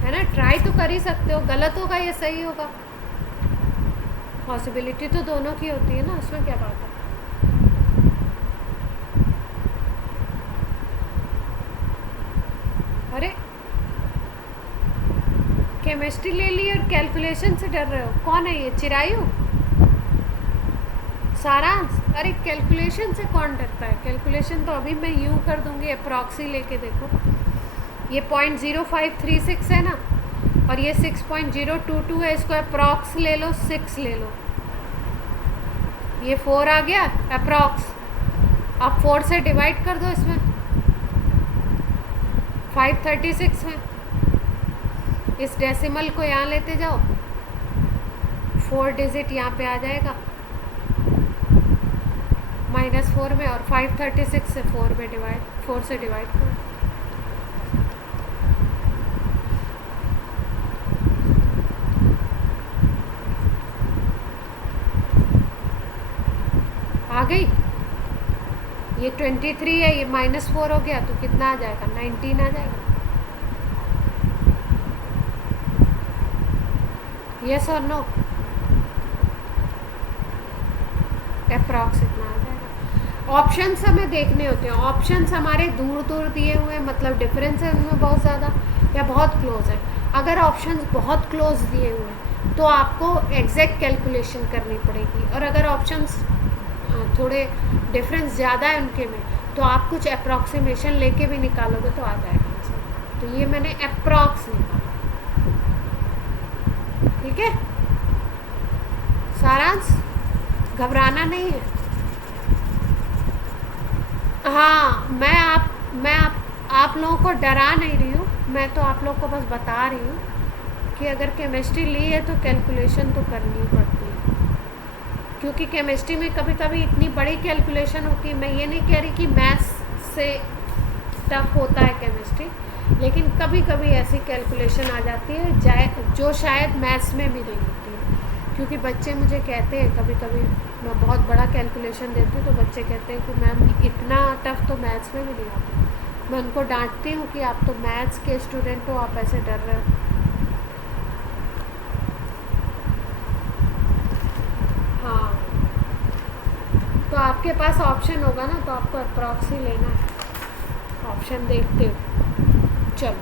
है ना? ट्राई तो कर ही सकते हो, गलत होगा या सही होगा, पॉसिबिलिटी तो दोनों की होती है ना, उसमें क्या बात है। अरे केमिस्ट्री ले ली और कैलकुलेशन से डर रहे हो? कौन है ये, चिरायु? सारांश? अरे कैलकुलेशन से कौन डरता है? कैलकुलेशन तो अभी मैं यूँ कर दूंगी, अप्रॉक्सी लेके देखो। ये 0.0536 है ना, और ये 6.022 है, इसको अप्रॉक्स ले लो, 6 ले लो, ये 4 आ गया अप्रॉक्स। अब 4 से डिवाइड कर दो, इसमें 536 है। इस डेसिमल को यहाँ लेते जाओ, 4 डिजिट यहाँ पे आ जाएगा -4 में, और 536 से 4 से डिवाइड करो। आ गई? ये 23 है, ये -4 हो गया, तो कितना आ जाएगा? 19 आ जाएगा। यस और नो? अप्रॉक्स इतना आ जाएगा। ऑप्शंस हमें देखने होते हैं, ऑप्शंस हमारे दूर दूर दिए हुए हैं, मतलब डिफरेंस है उनमें बहुत ज़्यादा या बहुत क्लोज है। अगर ऑप्शंस बहुत क्लोज दिए हुए हैं तो आपको एग्जैक्ट कैलकुलेशन करनी पड़ेगी, और अगर ऑप्शंस थोड़े डिफरेंस ज़्यादा है उनके में, तो आप कुछ अप्रॉक्सीमेशन लेके भी निकालोगे तो आ जाएगा आंसर। तो ये मैंने अप्रॉक्स निकाला, ठीक है। सारांश, घबराना नहीं है। हाँ, मैं आप लोगों को डरा नहीं रही हूँ, मैं तो आप लोगों को बस बता रही हूँ कि अगर केमिस्ट्री ली है तो कैलकुलेशन तो करनी ही पड़ती है, क्योंकि केमिस्ट्री में कभी कभी इतनी बड़ी कैलकुलेशन होती है। मैं ये नहीं कह रही कि मैथ्स से टफ होता है केमिस्ट्री, लेकिन कभी कभी ऐसी कैलकुलेशन आ जाती है जो शायद मैथ्स में भी नहीं होती है। क्योंकि बच्चे मुझे कहते हैं, कभी कभी मैं बहुत बड़ा कैलकुलेशन देती हूँ तो बच्चे कहते हैं कि मैम इतना टफ तो मैथ्स में भी नहीं आता। मैं उनको डांटती हूँ कि आप तो मैथ्स के स्टूडेंट हो, आप ऐसे डर रहे हो। हाँ, तो आपके पास ऑप्शन होगा ना, तो आपको अप्रॉक्सी लेना है, ऑप्शन देखते हो। चलो,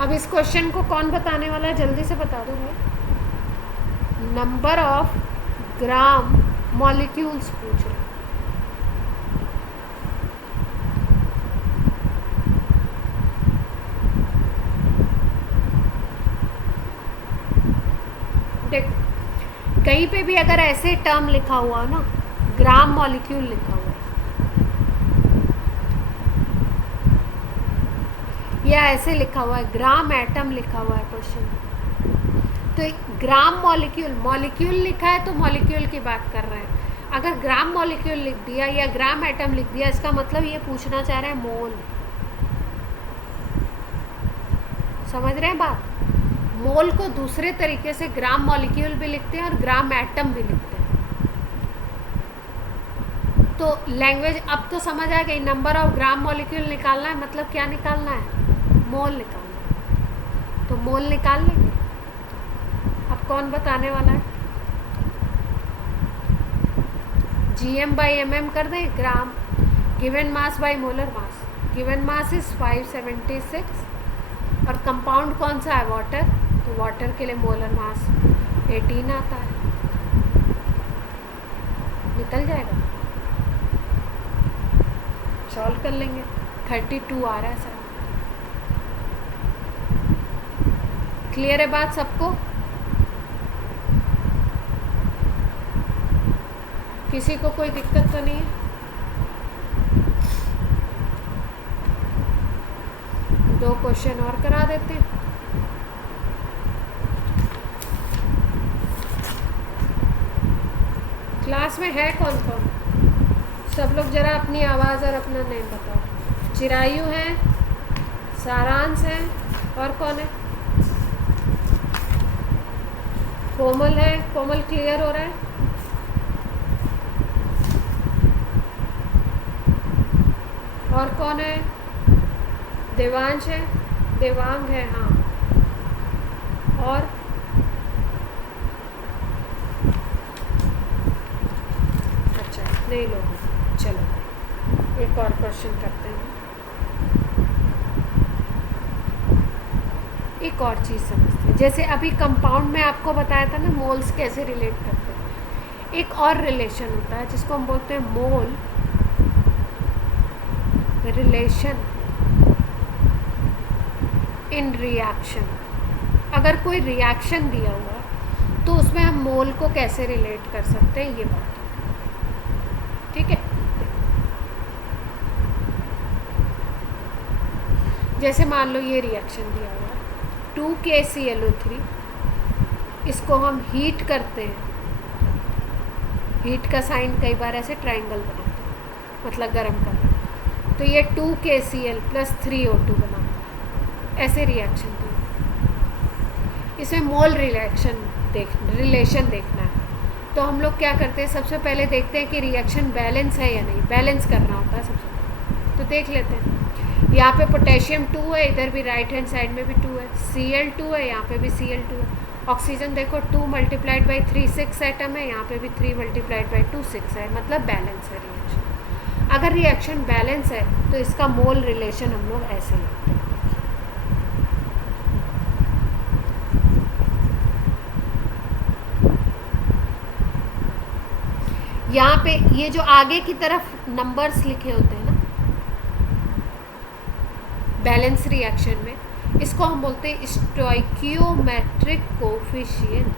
अब इस क्वेश्चन को कौन बताने वाला है, जल्दी से बता दो भाई। नंबर ऑफ ग्राम मॉलिक्यूल्स पूछ रहे। देखो, कहीं पे भी अगर ऐसे टर्म लिखा हुआ ना, ग्राम मॉलिक्यूल लिखा हुआ है, या ऐसे लिखा हुआ है ग्राम एटम लिखा हुआ है क्वेश्चन, तो ग्राम मॉलिक्यूल लिखा है तो मॉलिक्यूल की बात कर रहे हैं। अगर ग्राम मॉलिक्यूल लिख दिया या ग्राम एटम लिख दिया, इसका मतलब ये पूछना चाह रहे हैं मोल। समझ रहे हैं बात? मोल को दूसरे तरीके से ग्राम मॉलिक्यूल भी लिखते हैं और ग्राम एटम भी लिखते हैं। तो लैंग्वेज अब तो समझ आ गई। नंबर ऑफ ग्राम मॉलिक्यूल निकालना है, मतलब क्या निकालना है? मोल निकालना है। तो मोल निकाल लेंगे। अब कौन बताने वाला है? GM/mm कर दें, gram given mass by molar mass. Given mass is 576, और कंपाउंड कौन सा है? वाटर। तो वाटर के लिए मोलर मास 18 आता है। निकल जाएगा, सॉल्व कर लेंगे। 32 आ रहा है सर। क्लियर है बात सबको? किसी को कोई दिक्कत तो नहीं है? दो क्वेश्चन और करा देते हैं। क्लास में है कौन कौन? सब लोग जरा अपनी आवाज़ और अपना नेम बताओ। चिरायु है, सारांश है, और कौन है? कोमल है। कोमल क्लियर हो रहा है? और कौन है? देवांश है, देवांग है, हाँ। और अच्छा नहीं लोग, चलो एक और क्वेश्चन करते हैं। एक और चीज़ समझते हैं। जैसे अभी कंपाउंड में आपको बताया था ना मोल्स कैसे रिलेट करते हैं, एक और रिलेशन होता है जिसको हम बोलते हैं मोल रिलेशन इन रिएक्शन। अगर कोई रिएक्शन दिया हुआ तो उसमें हम मोल को कैसे रिलेट कर सकते हैं, ये बात, ठीक है। जैसे मान लो ये रिएक्शन दिया हुआ है 2KClO3, इसको हम हीट करते हैं। हीट का साइन कई बार ऐसे ट्रायंगल बनाते हैं, मतलब गर्म करना। तो ये 2KCl + 3O2 बनाता है, ऐसे रिएक्शन दी। इसमें मोल रिलेशन देखना है। तो हम लोग क्या करते हैं, सबसे पहले देखते हैं कि रिएक्शन बैलेंस है या नहीं। बैलेंस करना होता है सबसे पहले, तो देख लेते हैं। यहाँ पे पोटेशियम 2 है, इधर भी राइट हैंड साइड में भी 2 है। Cl2 है, यहाँ पे भी Cl2 है। ऑक्सीजन देखो 2 × 3 6 एटम है, यहाँ पे भी 3 × 2 6 है, मतलब बैलेंस है रिएक्शन। अगर रिएक्शन बैलेंस है तो इसका मोल रिलेशन हम लोग ऐसे लिखते हैं। यहाँ पे ये जो आगे की तरफ नंबर्स लिखे होते हैं ना बैलेंस रिएक्शन में, इसको हम बोलते हैं स्टोइकियोमेट्रिक कोफिशिएंट।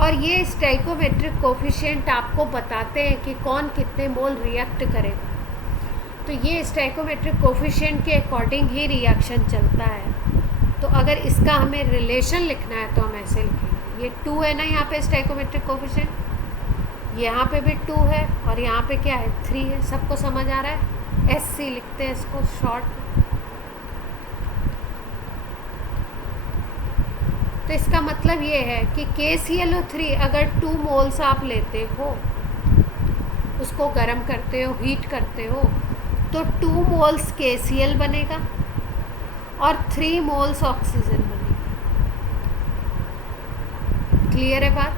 और ये स्टोइकियोमेट्रिक कोफिशिएंट आपको बताते हैं कि कौन कितने मोल रिएक्ट करेगा। तो ये स्टोइकियोमेट्रिक कोफिशिएंट के अकॉर्डिंग ही रिएक्शन चलता है। तो अगर इसका हमें रिलेशन लिखना है तो हम ऐसे लिखेंगे। ये 2 है ना यहाँ पे स्टोइकियोमेट्रिक कोफिशिएंट, यहाँ पे भी 2 है, और यहाँ पे क्या है 3 है। सबको समझ आ रहा है? SC लिखते हैं इसको शॉर्ट। तो इसका मतलब ये है कि KClO3 अगर 2 मोल्स आप लेते हो, उसको गर्म करते हो, हीट करते हो, तो 2 मोल्स KCl बनेगा और 3 मोल्स ऑक्सीजन बनेगा। क्लियर है बात?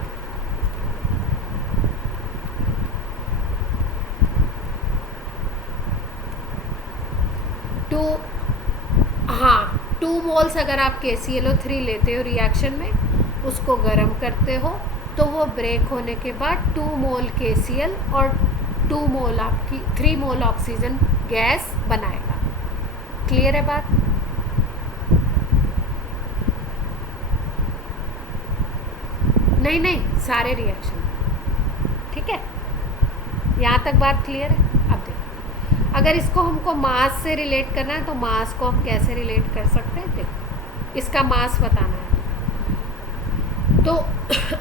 हाँ, 2 मोल्स अगर आप KClO3 लेते हो रिएक्शन में, उसको गर्म करते हो, तो वो ब्रेक होने के बाद 2 मोल KCl और 2 मोल आपकी 3 मोल ऑक्सीजन गैस बनाएगा। क्लियर है बात? नहीं नहीं, सारे रिएक्शन, ठीक है। यहाँ तक बात क्लियर है? अब देखो, अगर इसको हमको मास से रिलेट करना है तो मास को हम कैसे रिलेट कर सकते हैं। देखो, इसका मास बताना है तो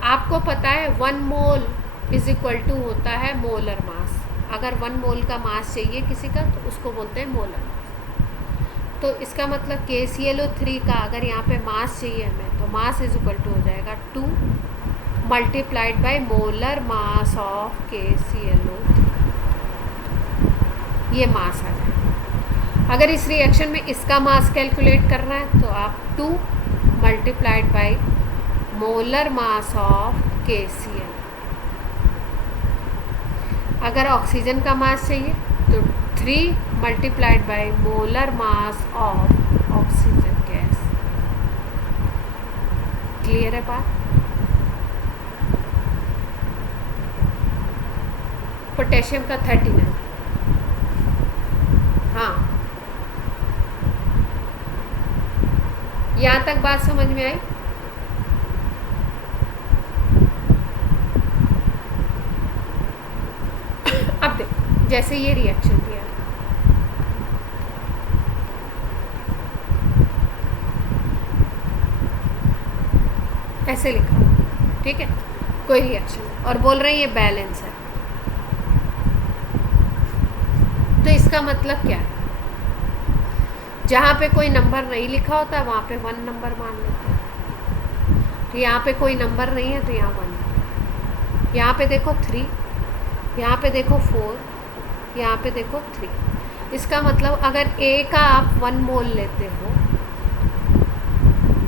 आपको पता है 1 मोल = होता है मोलर मास। अगर 1 मोल का मास चाहिए किसी का तो उसको बोलते हैं मोलर मास। तो इसका मतलब KClO3 का अगर यहाँ पे मास चाहिए हमें, तो मास = हो जाएगा 2 × मोलर मास ऑफ KClO3। ये मास आ जाएगा। अगर इस रिएक्शन में इसका मास कैलकुलेट करना है तो आप 2 × मोलर मास ऑफ KCl। अगर ऑक्सीजन का मास चाहिए तो 3 × molar mass of oxygen gas. Clear है बात? पोटेशियम का 39। हाँ, यहाँ तक बात समझ में आई? अब देखो, जैसे ये रिएक्शन दिया, ऐसे लिखा हुआ, ठीक है, कोई रिएक्शन, और बोल रहे हैं ये बैलेंस है। तो इसका मतलब क्या है, जहाँ पे कोई नंबर नहीं लिखा होता वहाँ पे 1 नंबर मान लेते हैं। तो यहाँ पे कोई नंबर नहीं है तो यहाँ 1, यहाँ पे देखो 3, यहाँ पे देखो 4, यहाँ पे देखो 3। इसका मतलब अगर A का आप 1 मोल लेते हो,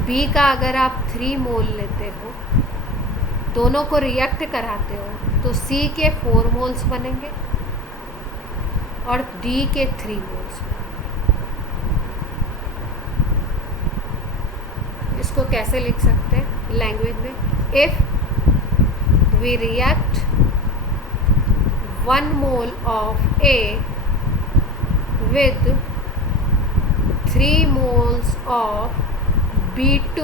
B का अगर आप 3 मोल लेते हो, दोनों को रिएक्ट कराते हो तो C के 4 मोल्स बनेंगे और D के 3 मोल्स। इसको कैसे लिख सकते हैं लैंग्वेज में, if we react 1 mole of A with 3 moles of B2,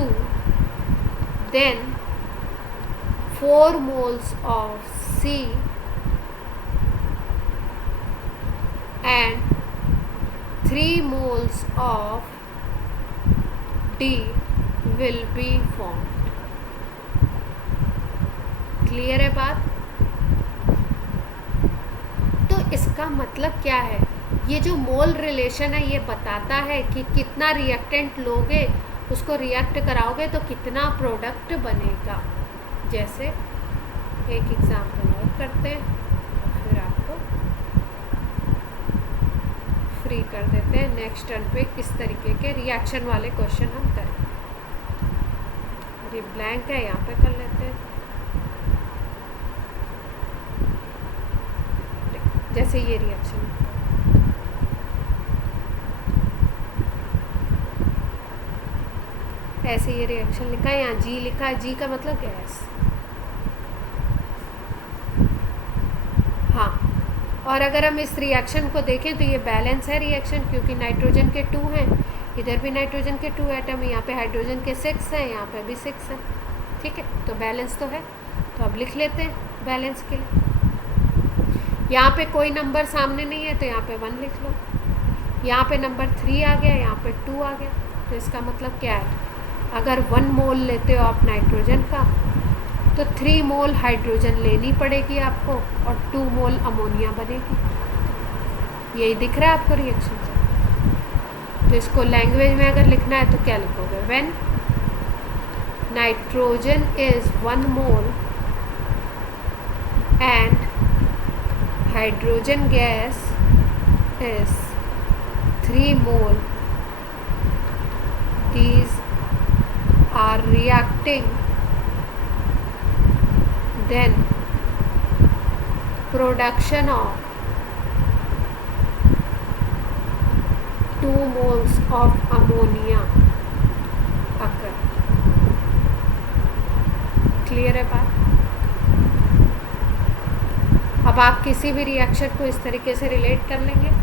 then 4 moles of C and 3 moles of D will be formed. Clear है बात? तो इसका मतलब क्या है, ये जो मोल रिलेशन है ये बताता है कि कितना रिएक्टेंट लोगे, उसको रिएक्ट कराओगे तो कितना प्रोडक्ट बनेगा। जैसे एक एग्जांपल और करते हैं, फिर आपको फ्री कर देते हैं। नेक्स्ट टर्न पे किस तरीके के रिएक्शन वाले क्वेश्चन हम करें। ये ब्लैंक है, यहाँ पे कर लेते हैं। जैसे ये रिएक्शन, ऐसे ये रिएक्शन लिखा है, यहाँ G लिखा है, G का मतलब गैस। हाँ, और अगर हम इस रिएक्शन को देखें तो ये बैलेंस है रिएक्शन, क्योंकि नाइट्रोजन के 2 हैं, इधर भी नाइट्रोजन के 2 एटम, यहाँ पे हाइड्रोजन के 6 हैं, यहाँ पे भी 6 हैं, ठीक है, तो बैलेंस तो है। तो अब लिख लेते हैं बैलेंस के लिए। यहाँ पे कोई नंबर सामने नहीं है तो यहाँ पे 1 लिख लो, यहाँ पे नंबर 3 आ गया, यहाँ पे 2 आ गया। तो इसका मतलब क्या है, अगर 1 मोल लेते हो आप नाइट्रोजन का तो 3 मोल हाइड्रोजन लेनी पड़ेगी आपको और 2 मोल अमोनिया बनेगी। यही दिख रहा है आपको रिएक्शन से। तो इसको लैंग्वेज में अगर लिखना है तो क्या लिखोगे, when nitrogen is 1 mole and hydrogen gas is 3 mole, these are reacting, then production of 2 moles of ammonia occur. Clear है बात? अब आप किसी भी रिएक्शन को इस तरीके से रिलेट कर लेंगे।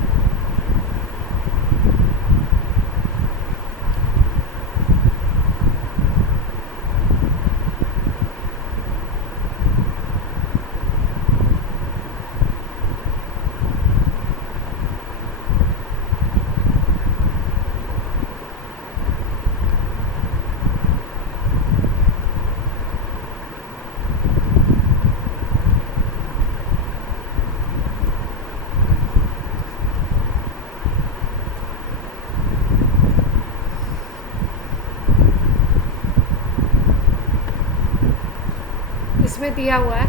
इसमें दिया हुआ है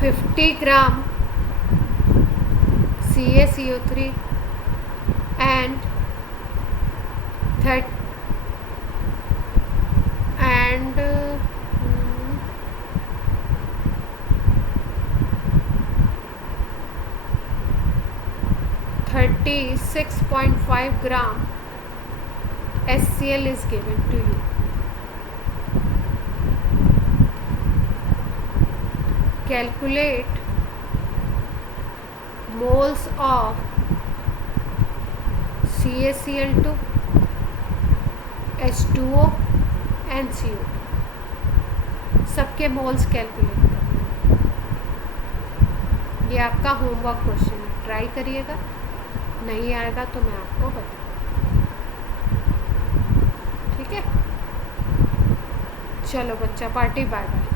50 ग्राम CaCO3 and 36.5 gram HCl is given to you. Calculate moles of CaCl2, H2O and CO2, सबके मोल्स कैलकुलेट करना। ये आपका होमवर्क क्वेश्चन है, ट्राई करिएगा, नहीं आएगा तो मैं आपको बताऊँ, ठीक है। चलो बच्चा पार्टी, बाय बाय।